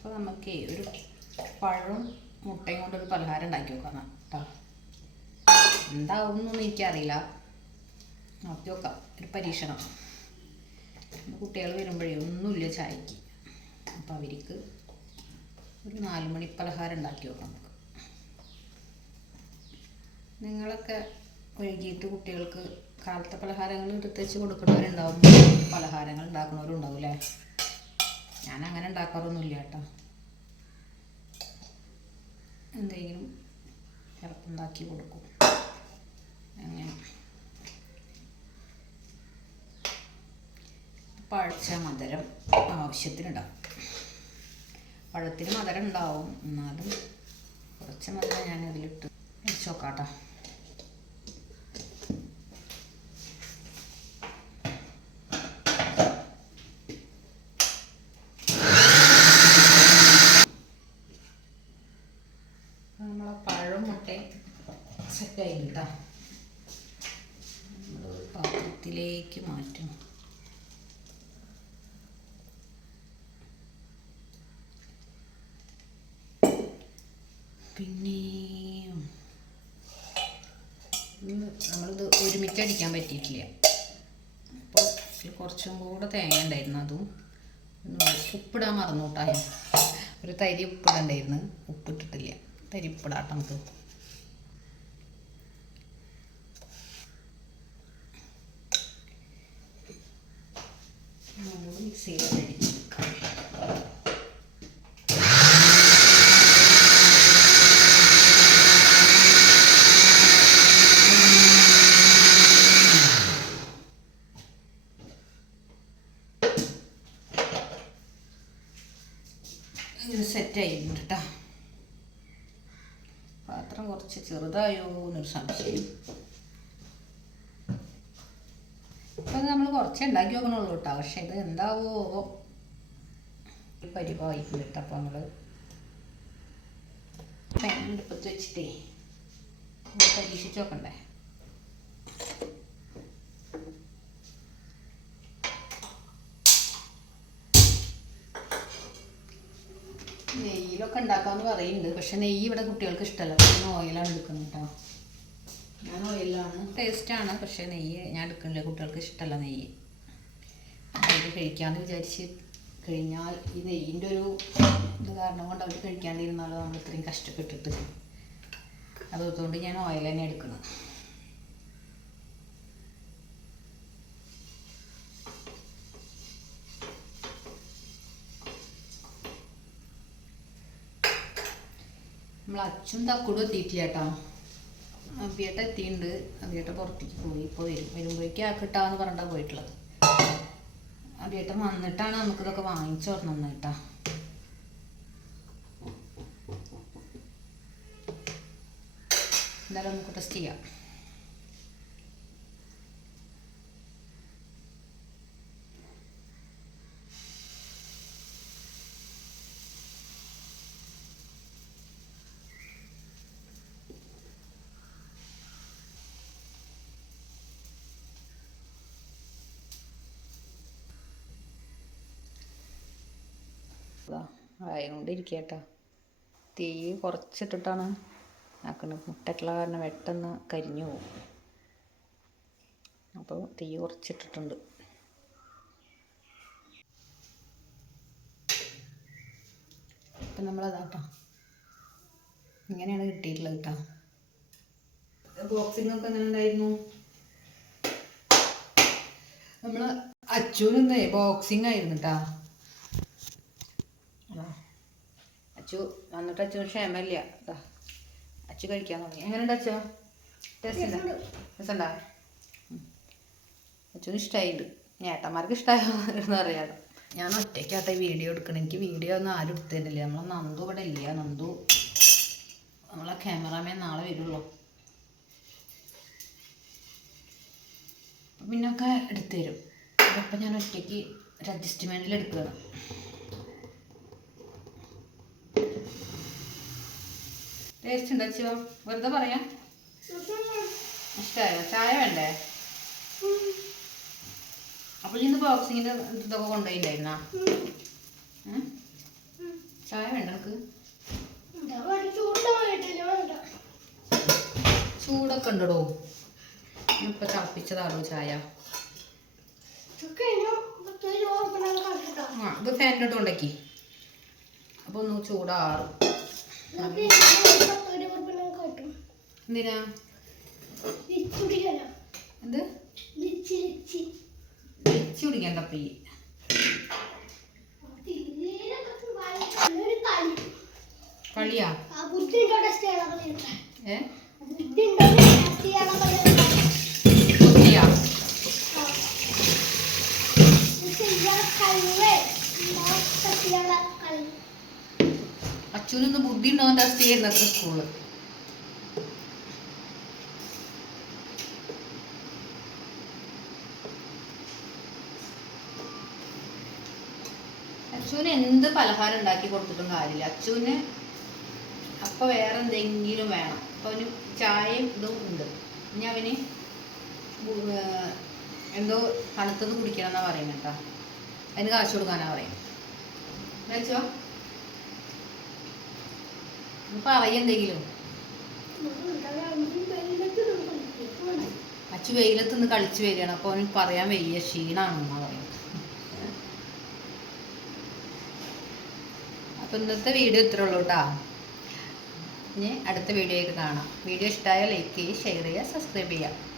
അപ്പോൾ നമുക്ക് ഒരു പഴവും മുട്ടയും കൊണ്ടൊരു പലഹാരം ഉണ്ടാക്കി നോക്കാം കേട്ടോ എന്താവും എന്നൊന്നും എനിക്കറിയില്ല. നോക്കി നോക്കാം. ഒരു പരീക്ഷണം. കുട്ടികൾ വരുമ്പോഴേ ഒന്നുമില്ല ചായക്ക്. അപ്പോൾ അവർക്ക് ഒരു നാല് മണി പലഹാരം ഉണ്ടാക്കി നോക്കാം നമുക്ക്. നിങ്ങളൊക്കെ വൈകിട്ട് കുട്ടികൾക്ക് കാലത്തെ പലഹാരങ്ങൾ എടുത്ത് വെച്ച് കൊടുക്കുന്നവരുണ്ടാവും. പലഹാരങ്ങൾ ഉണ്ടാക്കുന്നവരുണ്ടാവും അല്ലേ? ഞാൻ അങ്ങനെ ഉണ്ടാക്കാറൊന്നുമില്ല കേട്ടോ. എന്തെങ്കിലും ചിലപ്പുണ്ടാക്കി കൊടുക്കും. അങ്ങനെ. പഴച്ച മധുരം ആവശ്യത്തിനുണ്ടാവും. പഴത്തിന് മധുരം ഉണ്ടാവും. എന്നാലും കുറച്ച് മധുരം ഞാൻ അതിലിട്ട് വെച്ച് നമ്മളെ പഴം മുട്ടയും സെറ്റായി കേട്ടോ പാത്രത്തിലേക്ക് മാറ്റും. പിന്നെ നമ്മളിത് ഒരുമിച്ച് അടിക്കാൻ പറ്റിയിട്ടില്ല? അപ്പോൾ കുറച്ചും കൂടെ തേങ്ങ ഉണ്ടായിരുന്നു അതും ഉപ്പിടാൻ മറന്നു കേട്ടോ. ഒരു തരി ഉപ്പിടണ്ടായിരുന്നു. ഉപ്പിട്ടിട്ടില്ല. തരി ഉപ്പിടാട്ടോ നമുക്ക് മിക്സ് ചെയ്ത് സെറ്റ് ആയിട്ടുണ്ട് കേട്ടോ പാത്രം കുറച്ച് ചെറുതായോ എന്നൊരു സംശയം. ഇപ്പം നമ്മൾ കുറച്ച് ഉണ്ടാക്കി നോക്കണുള്ളൂ കേട്ടോ പക്ഷെ ഇത് എന്താവോ പരിപാടിക്കും കേട്ടോ അപ്പോൾ നമ്മൾ പാൻ അടുപ്പത്ത് വെച്ചിട്ടേ പരീക്ഷിച്ച് നോക്കണ്ടേ? നെയ്യിലൊക്കെ ഉണ്ടാക്കാമെന്ന് പറയുന്നുണ്ട്. പക്ഷെ നെയ്യ് ഇവിടെ കുട്ടികൾക്ക് ഇഷ്ടമല്ല ഞാൻ ഓയിലാണ് എടുക്കുന്നത് കേട്ടോ ഞാൻ ഓയിലാണ് ടേസ്റ്റാണ് പക്ഷേ നെയ്യ് ഞാൻ എടുക്കുന്നില്ല. കുട്ടികൾക്ക് ഇഷ്ടമല്ല നെയ്യ്. അവർ കഴിക്കാമെന്ന് വിചാരിച്ച് കഴിഞ്ഞാൽ ഈ നെയ്യിന്റെ ഒരു ഇത് കാരണം കൊണ്ട് അവർ കഴിക്കാണ്ടിരുന്നാലും നമ്മൾ ഇത്രയും കഷ്ടപ്പെട്ടിട്ട്. അതുകൊണ്ട് ഞാൻ ഓയിൽ തന്നെ എടുക്കുന്നത്. നമ്മൾ അച്ഛനും തക്കുടും എത്തിയിട്ടില്ല കേട്ടോ. അബിയേട്ട എത്തിയിട്ടുണ്ട് അബിയേട്ട പുറത്തേക്ക് പോയി. ഇപ്പോൾ വരും. വരുമ്പോഴേക്കും ആ കിട്ടാന്ന് പറഞ്ഞാ പോയിട്ടുള്ളത്. അബിയേട്ടൻ വന്നിട്ടാണ് നമുക്കിതൊക്കെ വാങ്ങിച്ചു തരണം കേട്ടോ. എന്തായാലും നമുക്ക് ടെസ്റ്റ് ചെയ്യാം. ആയതുകൊണ്ടിരിക്കുക കേട്ടോ തീ കുറച്ചിട്ടിട്ടാണ് ആക്കുന്നത് മുട്ടയിട്ടുള്ള കാരണം പെട്ടെന്ന് കരിഞ്ഞു പോകും അപ്പോൾ തീ കുറച്ചിട്ടിട്ടുണ്ട്. അപ്പം നമ്മളതാട്ടോ. ഇങ്ങനെയാണ് കിട്ടിയിട്ടുള്ളത് കേട്ടോ ബോക്സിംഗ് ഒക്കെ എങ്ങനെ ഉണ്ടായിരുന്നു? നമ്മൾ അച്ഛനൊന്നേ ബോക്സിംഗ് ആയിരുന്നു കേട്ടോ അച്ചു വന്നിട്ട് അച്ഛന് ക്ഷമയില്ല. അച്ചു കഴിക്കാൻ തുടങ്ങി. എങ്ങനെയുണ്ട് അച്ഛോ ടേസ്റ്റ് അച്ഛന് ഇഷ്ടമായിട്ടുണ്ട് ഏട്ടന്മാർക്ക് ഇഷ്ടമായെന്ന് അറിയാലോ. ഞാൻ ഒറ്റയ്ക്കാട്ടെ വീഡിയോ എടുക്കണം. എനിക്ക് വീഡിയോ ഒന്നും ആരും എടുത്തിട്ടില്ല. നമ്മളെ നന്ദു ഇവിടെ ഇല്ല. നന്ദു നമ്മളെ ക്യാമറാമാൻ നാളെ വരുള്ളൂ. പിന്നൊക്കെ എടുത്തു തരും. അപ്പം ഞാൻ ഒറ്റയ്ക്ക് ഒരു അഡ്ജസ്റ്റ്മെന്റിൽ എടുക്കുകയാണ്. ടേസ്റ്റ് ഉണ്ടോ അച്ഛോ? വെറുതെ പറയാം? ഇഷ്ടമായോ ചായ വേണ്ടേ? അപ്പോൾ ഇന്ന് ബോക്സിങ്ങിന്റെ ഇതൊക്കെ കൊണ്ടുപോയിണ്ടായിരുന്നാ ചായ വേണ്ട വേണ്ട ചൂടൊക്കെ ഉണ്ടോ ഇപ്പൊ തിളപ്പിച്ചതാണോ ചായ? ഇത് ഫാനിന്റെ ഇട്ട് അപ്പൊ ഒന്ന് ചൂടാറും. എന്തിനാ? എന്ത്? ലിച്ചി ഒരു കളി കളിയാ ഏ? ബുദ്ധിണ്ടോ അച്ഛനൊന്ന് ബുദ്ധി ഉണ്ടോ ടെസ്റ്റ് ചെയ്യുന്ന അത്ര സ്കൂൾ? അച്ഛന് എന്ത് പലഹാരം ഉണ്ടാക്കി കൊടുത്തിട്ടും കാര്യമില്ല. അച്ഛന് അപ്പൊ വേറെ എന്തെങ്കിലും വേണം. അപ്പൊ അവന് ചായയും ഇതും ഉണ്ട്. ഇനി അവന് എന്തോ തണുത്തത് കുടിക്കണം എന്നാ പറയുന്നത് കേട്ടോ അതിന് കാശ് കൊടുക്കാനാ പറയും വെച്ചോ പറയെന്തെങ്കിലും അച്ഛ വെയിലത്ത് നിന്ന് കളിച്ചു വരികയാണ്. അപ്പോൾ അവന് പറയാൻ വയ്യ. ക്ഷീണാണെന്നാ പറയും. അപ്പൊ ഇന്നത്തെ വീഡിയോ ഇത്രേ ഉള്ളൂ കേട്ടോ ഇനി അടുത്ത വീഡിയോ ആയിട്ട് കാണാം. വീഡിയോ ഇഷ്ടമായ ലൈക്ക് ചെയ്യുക ഷെയർ ചെയ്യുക സബ്സ്ക്രൈബ് ചെയ്യുക.